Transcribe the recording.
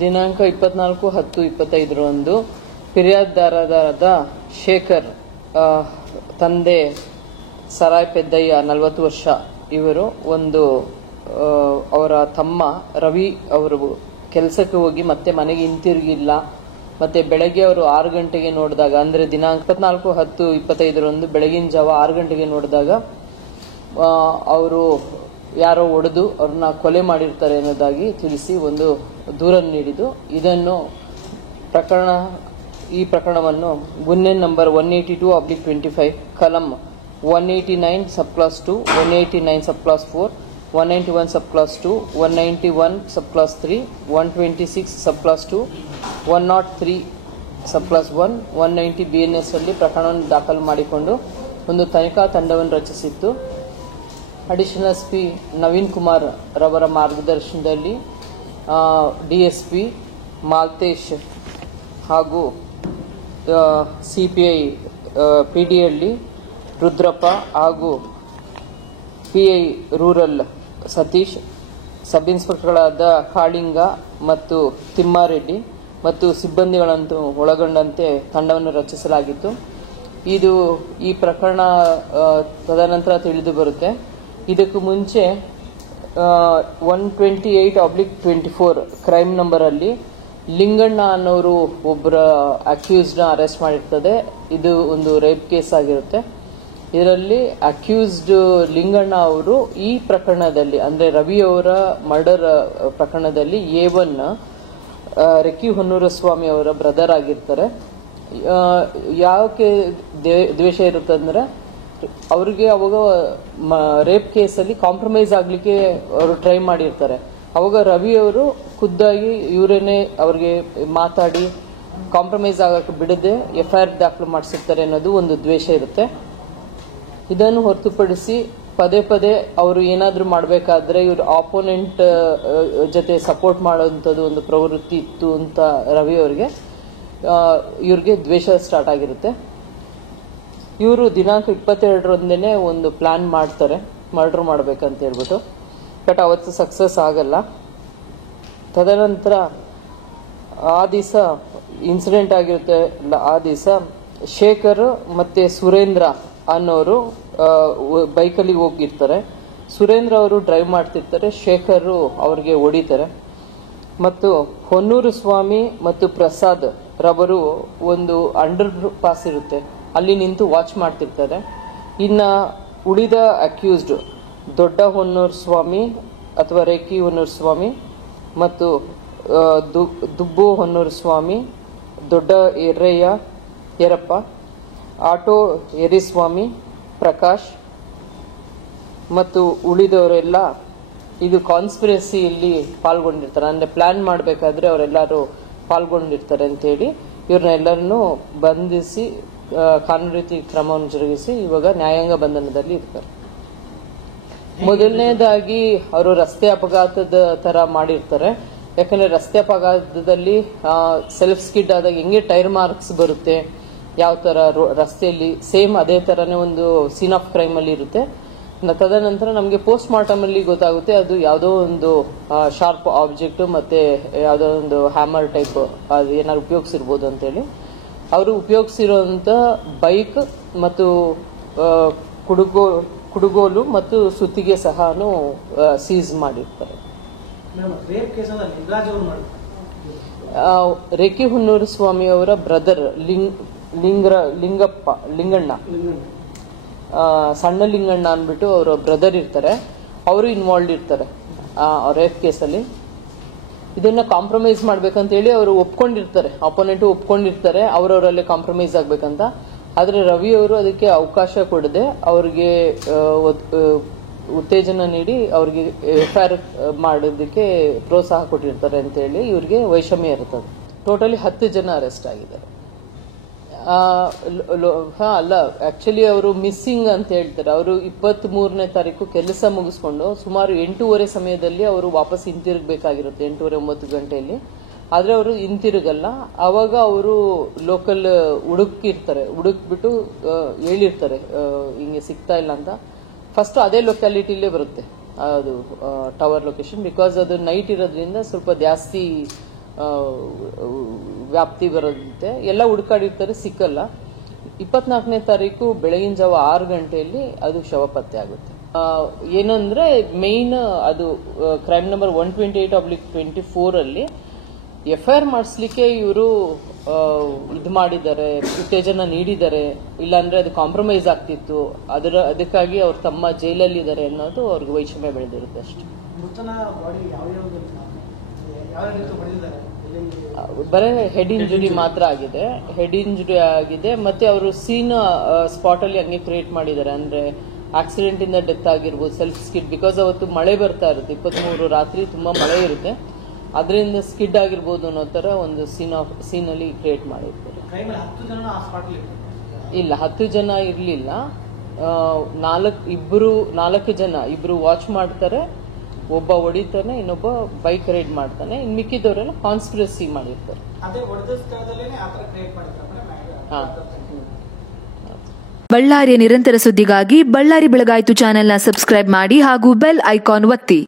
ದಿನಾಂಕ 24/10/25 ಫಿರ್ಯಾದಿದಾರರಾದ ಶೇಖರ್ ತಂದೆ ಸರಾಯ್ ಪೆದ್ದಯ್ಯ 40 ವರ್ಷ ಇವರು ಅವರ ತಮ್ಮ ರವಿ ಅವರು ಕೆಲಸಕ್ಕೆ ಹೋಗಿ ಮತ್ತೆ ಮನೆಗೆ ಹಿಂತಿರುಗಿಲ್ಲ. ಮತ್ತೆ ಬೆಳಗ್ಗೆ ಅವರು 6 ಗಂಟೆಗೆ ನೋಡಿದಾಗ, ಅಂದ್ರೆ ದಿನಾಂಕ 24/10/25 ಬೆಳಗಿನ ಜಾವ 6 ಗಂಟೆಗೆ ನೋಡಿದಾಗ ಅವರು ಯಾರೋ ಹೊಡೆದು ಅವ್ರನ್ನ ಕೊಲೆ ಮಾಡಿರ್ತಾರೆ ಅನ್ನೋದಾಗಿ ತಿಳಿಸಿ ಒಂದು ದೂರನ್ನು ನೀಡಿದ್ದು, ಈ ಪ್ರಕರಣವನ್ನು ಗುನ್ನೆ ನಂಬರ್ 182/25 ಕಲಂ 189 ಸಬ್ ಕ್ಲಾಸ್ 2, 189 ಸಬ್ ಕ್ಲಾಸ್ 4, 191 ಸಬ್ ಕ್ಲಾಸ್ 2, 191 ಸಬ್ ಕ್ಲಾಸ್ 3, 126 ಸಬ್ ಕ್ಲಾಸ್ 2, 103 ಸಬ್ ಕ್ಲಾಸ್ 1, 190 BNS ಅಲ್ಲಿ ಪ್ರಕರಣವನ್ನು ದಾಖಲು ಮಾಡಿಕೊಂಡು ಒಂದು ತನಿಖಾ ತಂಡವನ್ನು ರಚಿಸಿತ್ತು. ಅಡಿಷನಲ್ SP ನವೀನ್ ಕುಮಾರ್ ರವರ ಮಾರ್ಗದರ್ಶನದಲ್ಲಿ DSP ಮಾಲ್ತೇಶ್ ಹಾಗೂ CPI PDಹಳ್ಳಿ ರುದ್ರಪ್ಪ ಹಾಗೂ PI ರೂರಲ್ ಸತೀಶ್, ಸಬ್ ಇನ್ಸ್ಪೆಕ್ಟರ್ಗಳಾದ ಕಾಳಿಂಗ ಮತ್ತು ತಿಮ್ಮಾರೆಡ್ಡಿ ಮತ್ತು ಸಿಬ್ಬಂದಿಗಳನ್ನು ಒಳಗೊಂಡಂತೆ ತಂಡವನ್ನು ರಚಿಸಲಾಗಿತ್ತು. ಈ ಪ್ರಕರಣ ತದನಂತರ ತಿಳಿದು ಬರುತ್ತೆ. ಇದಕ್ಕೂ ಮುಂಚೆ 128/24 ಕ್ರೈಮ್ ನಂಬರ್ ಅಲ್ಲಿ ಲಿಂಗಣ್ಣ ಅನ್ನೋರು ಒಬ್ಬರ ಅಕ್ಯೂಸ್ಡ್ ಅರೆಸ್ಟ್ ಮಾಡಿರ್ತದೆ. ಇದು ಒಂದು ರೇಪ್ ಕೇಸ್ ಆಗಿರುತ್ತೆ. ಇದರಲ್ಲಿ ಅಕ್ಯೂಸ್ಡ್ ಲಿಂಗಣ್ಣ ಅವರು ಈ ಪ್ರಕರಣದಲ್ಲಿ, ಅಂದ್ರೆ ರವಿ ಅವರ ಮರ್ಡರ್ ಪ್ರಕರಣದಲ್ಲಿ A1 ರೆಕ್ಕಿ ಹೊನ್ನೂರಸ್ವಾಮಿ ಅವರ ಬ್ರದರ್ ಆಗಿರ್ತಾರೆ. ಯಾಕೆ ದ್ವೇಷ ಇರುತ್ತೆ ಅಂದ್ರೆ, ಅವ್ರಿಗೆ ಅವಾಗ ರೇಪ್ ಕೇಸಲ್ಲಿ ಕಾಂಪ್ರಮೈಸ್ ಆಗ್ಲಿಕ್ಕೆ ಅವರು ಟ್ರೈ ಮಾಡಿರ್ತಾರೆ. ಅವಾಗ ರವಿ ಅವರು ಖುದ್ದಾಗಿ ಇವರೇನೆ ಅವ್ರಿಗೆ ಮಾತಾಡಿ ಕಾಂಪ್ರಮೈಸ್ ಆಗಕ್ಕೆ ಬಿಡದೆ FIR ದಾಖಲು ಮಾಡಿಸಿರ್ತಾರೆ ಅನ್ನೋದು ಒಂದು ದ್ವೇಷ ಇರುತ್ತೆ. ಇದನ್ನು ಹೊರತುಪಡಿಸಿ ಪದೇ ಪದೇ ಅವರು ಏನಾದ್ರೂ ಮಾಡಬೇಕಾದ್ರೆ ಇವ್ರ ಆಪೋನೆಂಟ್ ಜೊತೆ ಸಪೋರ್ಟ್ ಮಾಡುವಂಥದ್ದು ಒಂದು ಪ್ರವೃತ್ತಿ ಇತ್ತು ಅಂತ ರವಿ ಅವರಿಗೆ ಇವ್ರಿಗೆ ದ್ವೇಷ ಸ್ಟಾರ್ಟ್ ಆಗಿರುತ್ತೆ. ಇವರು ದಿನಾಂಕ 22ರಂದೇನೆ ಒಂದು ಪ್ಲಾನ್ ಮಾಡ್ತಾರೆ ಮರ್ಡರ್ ಮಾಡ್ಬೇಕಂತ ಹೇಳ್ಬಿಟ್ಟು. ಬಟ್ ಅವತ್ತು ಸಕ್ಸಸ್ ಆಗಲ್ಲ. ತದನಂತರ ಆ ದಿವಸ ಇನ್ಸಿಡೆಂಟ್ ಆಗಿರುತ್ತೆ. ಆ ದಿವಸ ಶೇಖರ್ ಮತ್ತೆ ಸುರೇಂದ್ರ ಅನ್ನೋರು ಬೈಕಲ್ಲಿ ಹೋಗಿರ್ತಾರೆ. ಸುರೇಂದ್ರ ಅವರು ಡ್ರೈವ್ ಮಾಡ್ತಿರ್ತಾರೆ, ಶೇಖರ್ ಅವ್ರಿಗೆ ಹೊಡಿತಾರೆ. ಮತ್ತು ಹೊನ್ನೂರು ಸ್ವಾಮಿ ಮತ್ತು ಪ್ರಸಾದ್ ರವರು ಒಂದು ಅಂಡರ್ ಪಾಸ್ ಇರುತ್ತೆ, ಅಲ್ಲಿ ನಿಂತು ವಾಚ್ ಮಾಡ್ತಿರ್ತಾರೆ. ಇನ್ನ ಉಳಿದ ಅಕ್ಯೂಸ್ಡ್ ದೊಡ್ಡ ಹೊನ್ನೂರು ಸ್ವಾಮಿ ಅಥವಾ ರೇಖಿ ಹೊನ್ನೂರು ಸ್ವಾಮಿ ಮತ್ತು ದುಬ್ಬು ಹೊನ್ನೂರು ಸ್ವಾಮಿ, ದೊಡ್ಡ ಯರಪ್ಪ, ಆಟೋ ಯರಿಸ್ವಾಮಿ, ಪ್ರಕಾಶ್ ಮತ್ತು ಉಳಿದವರೆಲ್ಲ ಇದು ಕಾನ್ಸ್ಪಿರಸಿಯಲ್ಲಿ ಪಾಲ್ಗೊಂಡಿರ್ತಾರೆ. ಅಂದ್ರೆ ಪ್ಲಾನ್ ಮಾಡಬೇಕಾದ್ರೆ ಅವರೆಲ್ಲರೂ ಪಾಲ್ಗೊಂಡಿರ್ತಾರೆ ಅಂತೇಳಿ ಇವ್ರನ್ನೆಲ್ಲರನ್ನು ಬಂಧಿಸಿ ಕಾನೂನು ರೀತಿ ಕ್ರಮವನ್ನು ಜರುಗಿಸಿ ಇವಾಗ ನ್ಯಾಯಾಂಗ ಬಂಧನದಲ್ಲಿ ಇರ್ತಾರೆ. ಮೊದಲನೇದಾಗಿ ಅವರು ರಸ್ತೆ ಅಪಘಾತದ ತರ ಮಾಡಿರ್ತಾರೆ. ಯಾಕಂದ್ರೆ ರಸ್ತೆ ಅಪಘಾತದಲ್ಲಿ ಸೆಲ್ಫ್ ಸ್ಕಿಡ್ ಆದಾಗ ಹೆಂಗೆ ಟೈರ್ ಮಾರ್ಕ್ಸ್ ಬರುತ್ತೆ, ಯಾವ ತರ ರಸ್ತೆಯಲ್ಲಿ ಸೇಮ್ ಅದೇ ತರನೇ ಒಂದು ಸೀನ್ ಆಫ್ ಕ್ರೈಮ್ ಅಲ್ಲಿ ಇರುತ್ತೆ. ತದನಂತರ ನಮಗೆ ಪೋಸ್ಟ್ ಮಾರ್ಟಮ್ ಅಲ್ಲಿ ಗೊತ್ತಾಗುತ್ತೆ ಅದು ಯಾವುದೋ ಒಂದು ಶಾರ್ಪ್ ಆಬ್ಜೆಕ್ಟ್ ಮತ್ತೆ ಯಾವುದೋ ಒಂದು ಹ್ಯಾಮರ್ ಟೈಪ್ ಅದು ಏನಾದ್ರು ಉಪಯೋಗಿಸಿರ್ಬೋದು ಅಂತೇಳಿ ಅವರು ಉಪಯೋಗಿಸಿರುವಂತ ಬೈಕ್ ಮತ್ತು ಕುಡುಗೋಲು ಮತ್ತು ಸುತ್ತಿಗೆ ಸಹ ಸೀಸ್ ಮಾಡಿರ್ತಾರೆ. ರೇಖಿ ಹೊನ್ನೂರು ಸ್ವಾಮಿ ಅವರ ಬ್ರದರ್ ಲಿಂಗಣ್ಣ, ಸಣ್ಣ ಲಿಂಗಣ್ಣ ಅಂದ್ಬಿಟ್ಟು ಅವರ ಬ್ರದರ್ ಇರ್ತಾರೆ. ಅವರು ಇನ್ವಾಲ್ವ್ ಇರ್ತಾರೆ ರೇಪ್ ಕೇಸಲ್ಲಿ. ಇದನ್ನ ಕಾಂಪ್ರಮೈಸ್ ಮಾಡ್ಬೇಕಂತ ಹೇಳಿ ಅವರು ಒಪ್ಕೊಂಡಿರ್ತಾರೆ, ಅಪೋನೆಂಟ್ ಒಪ್ಕೊಂಡಿರ್ತಾರೆ ಅವರವರಲ್ಲೇ ಕಾಂಪ್ರಮೈಸ್ ಆಗ್ಬೇಕಂತ. ಆದ್ರೆ ರವಿ ಅವರು ಅದಕ್ಕೆ ಅವಕಾಶ ಕೊಡದೆ ಅವ್ರಿಗೆ ಉತ್ತೇಜನ ನೀಡಿ ಅವ್ರಿಗೆ FIR ಮಾಡೋದಕ್ಕೆ ಪ್ರೋತ್ಸಾಹ ಕೊಟ್ಟಿರ್ತಾರೆ ಅಂತ ಹೇಳಿ ಇವ್ರಿಗೆ ವೈಷಮ್ಯ ಇರ್ತದೆ. ಟೋಟಲಿ 10 ಜನ ಅರೆಸ್ಟ್ ಆಗಿದ್ದಾರೆ. ಅಲ್ಲ, ಆಕ್ಚುಲಿ ಅವರು ಮಿಸ್ಸಿಂಗ್ ಅಂತ ಹೇಳ್ತಾರೆ. ಅವರು 23ನೇ ತಾರೀಕು ಕೆಲಸ ಮುಗಿಸ್ಕೊಂಡು ಸುಮಾರು 8:30 ಸಮಯದಲ್ಲಿ ಅವರು ವಾಪಸ್ ಹಿಂತಿರುಗಬೇಕಾಗಿರುತ್ತೆ, 8:30-9 ಗಂಟೆಯಲ್ಲಿ. ಆದ್ರೆ ಅವರು ಹಿಂತಿರುಗಲ್ಲ. ಅವಾಗ ಅವರು ಲೋಕಲ್ ಹುಡುಕ್ಬಿಟ್ಟು ಹೇಳಿರ್ತಾರೆ ಹಿಂಗೆ ಸಿಗ್ತಾ ಇಲ್ಲ ಅಂತ. ಫಸ್ಟ್ ಅದೇ ಲೊಕ್ಯಾಲಿಟಿಲೇ ಬರುತ್ತೆ ಅದು ಟವರ್ ಲೊಕೇಶನ್. ಬಿಕಾಸ್ ಅದು ನೈಟ್ ಇರೋದ್ರಿಂದ ಸ್ವಲ್ಪ ಜಾಸ್ತಿ ವ್ಯಾಪ್ತಿ ಬರೋದಂತೆ. ಎಲ್ಲ ಹುಡುಕಾಡಿರ್ತಾರೆ, ಸಿಕ್ಕಲ್ಲ. 24ನೇ ತಾರೀಕು ಬೆಳಗಿನ ಜಾವ 6 ಗಂಟೆಯಲ್ಲಿ ಅದು ಶವ ಪತ್ತೆ ಆಗುತ್ತೆ. ಏನಂದ್ರೆ ಮೇನ್ ಅದು ಕ್ರೈಮ್ ನಂಬರ್ 128/24 ಅಲ್ಲಿ FIR ಮಾಡಿಸ್ಲಿಕ್ಕೆ ಇವರು ಇದು ಮಾಡಿದ್ದಾರೆ, ಉತ್ತೇಜನ ನೀಡಿದ್ದಾರೆ, ಇಲ್ಲಾಂದ್ರೆ ಅದು ಕಾಂಪ್ರಮೈಸ್ ಆಗ್ತಿತ್ತು. ಅದಕ್ಕಾಗಿ ಅವ್ರ ತಮ್ಮ ಜೈಲಲ್ಲಿದ್ದಾರೆ ಅನ್ನೋದು ಅವ್ರಿಗೆ ವೈಷಮ್ಯ ಬೆಳೆದಿರುತ್ತೆ ಅಷ್ಟೇ. ಬರೀ ಹೆಡ್ ಇಂಜುರಿ ಮಾತ್ರ ಆಗಿದೆ. ಹೆಡ್ ಇಂಜುರಿ ಆಗಿದೆ. ಮತ್ತೆ ಅವರು ಸೀನ್ ಸ್ಪಾಟ್ ಅಲ್ಲಿ ಹಂಗೆ ಕ್ರಿಯೇಟ್ ಮಾಡಿದ್ದಾರೆ. ಅಂದ್ರೆ ಆಕ್ಸಿಡೆಂಟ್ ಇಂದ ಡೆತ್ ಆಗಿರ್ಬೋದು, ಸೆಲ್ಫ್ ಸ್ಕಿಡ್. ಬಿಕಾಸ್ ಅವತ್ತು ಮಳೆ ಬರ್ತಾ ಇರುತ್ತೆ, 23 ರಾತ್ರಿ ತುಂಬಾ ಮಳೆ ಇರುತ್ತೆ, ಅದರಿಂದ ಸ್ಕಿಡ್ ಆಗಿರ್ಬೋದು ಅನ್ನೋ ತರ ಒಂದು ಸೀನ್ ಅಲ್ಲಿ ಕ್ರಿಯೇಟ್ ಮಾಡಿರ್ತಾರೆ. ಇಲ್ಲ, 10 ಜನ ಇರ್ಲಿಲ್ಲ. 4 ಜನ, ಇಬ್ರು ವಾಚ್ ಮಾಡ್ತಾರೆ, ಒಬ್ಬ ಹೊಡಿತಾನೆ, ಇನ್ನೊಬ್ಬ ಬೈಕ್ ರೈಡ್ ಮಾಡ್ತಾನೆ, ಇನ್ ಮಿಕ್ಕಿದವರೆಲ್ಲ ಕಾನ್ಸ್ಪಿರಸಿ ಮಾಡಿರ್ತಾರೆ. ಬಳ್ಳಾರಿಯ ನಿರಂತರ ಸುದ್ದಿಗಾಗಿ ಬಳ್ಳಾರಿ ಬೆಳಗಾಯಿತು ಚಾನೆಲ್ನ ಸಬ್ಸ್ಕ್ರೈಬ್ ಮಾಡಿ ಹಾಗೂ ಬೆಲ್ ಐಕಾನ್ ಒತ್ತಿ.